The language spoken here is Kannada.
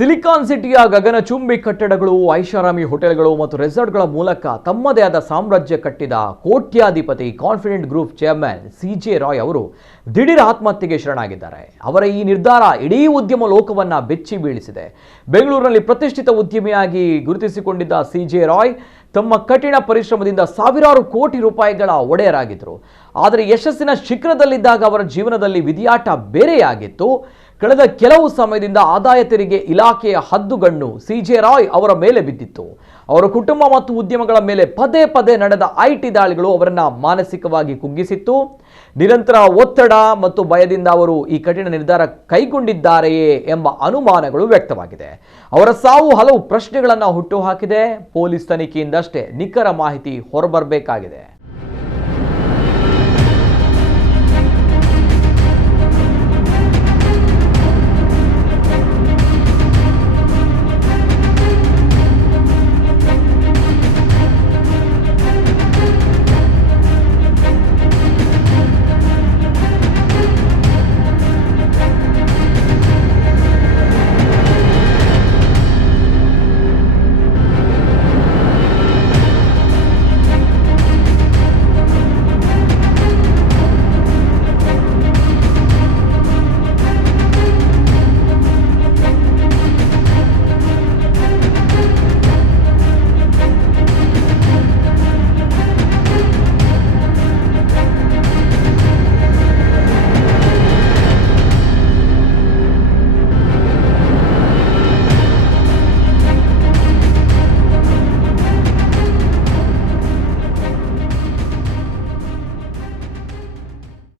ಸಿಲಿಕಾನ್ ಸಿಟಿಯ ಗಗನಚುಂಬಿ ಕಟ್ಟಡಗಳು, ಐಷಾರಾಮಿ ಹೋಟೆಲ್ಗಳು ಮತ್ತು ರೆಸಾರ್ಟ್ಗಳ ಮೂಲಕ ತಮ್ಮದೇ ಆದ ಸಾಮ್ರಾಜ್ಯ ಕಟ್ಟಿದ ಕೋಟ್ಯಾಧಿಪತಿ confident group chairman C J Roy ಅವರು ದಿಢೀರ್ ಆತ್ಮಹತ್ಯೆಗೆ ಶರಣಾಗಿದ್ದಾರೆ. ಅವರ ಈ ನಿರ್ಧಾರ ಇಡೀ ಉದ್ಯಮ ಲೋಕವನ್ನ ಬೆಚ್ಚಿ ಬೀಳಿಸಿದೆ. ಬೆಂಗಳೂರಿನಲ್ಲಿ ಪ್ರತಿಷ್ಠಿತ ಉದ್ಯಮಿಯಾಗಿ ಗುರುತಿಸಿಕೊಂಡಿದ್ದ ಸಿಜೆ ರಾಯ್ ತಮ್ಮ ಕಠಿಣ ಪರಿಶ್ರಮದಿಂದ ಸಾವಿರಾರು ಕೋಟಿ ರೂಪಾಯಿಗಳ ಒಡೆಯರಾಗಿದ್ದರು. ಆದರೆ ಯಶಸ್ಸಿನ ಶಿಖರದಲ್ಲಿದ್ದಾಗ ಅವರ ಜೀವನದಲ್ಲಿ ವಿಧಿಯಾಟ ಬೇರೆಯಾಗಿತ್ತು. ಕಳೆದ ಕೆಲವು ಸಮಯದಿಂದ ಆದಾಯ ತೆರಿಗೆ ಇಲಾಖೆಯ ಹದ್ದುಗಣ್ಣು ಸಿಜೆ ರಾಯ್ ಅವರ ಮೇಲೆ ಬಿದ್ದಿತ್ತು. ಅವರ ಕುಟುಂಬ ಮತ್ತು ಉದ್ಯಮಗಳ ಮೇಲೆ ಪದೇ ಪದೇ ನಡೆದ ಐಟಿ ದಾಳಿಗಳು ಅವರನ್ನು ಮಾನಸಿಕವಾಗಿ ಕುಗ್ಗಿಸಿತ್ತು. ನಿರಂತರ ಒತ್ತಡ ಮತ್ತು ಭಯದಿಂದ ಅವರು ಈ ಕಠಿಣ ನಿರ್ಧಾರ ಕೈಗೊಂಡಿದ್ದಾರೆಯೇ ಎಂಬ ಅನುಮಾನಗಳು ವ್ಯಕ್ತವಾಗಿದೆ. ಅವರ ಸಾವು ಹಲವು ಪ್ರಶ್ನೆಗಳನ್ನು ಹುಟ್ಟುಹಾಕಿದೆ. ಪೊಲೀಸ್ ತನಿಖೆಯಿಂದಷ್ಟೇ ನಿಖರ ಮಾಹಿತಿ ಹೊರಬರಬೇಕಾಗಿದೆ.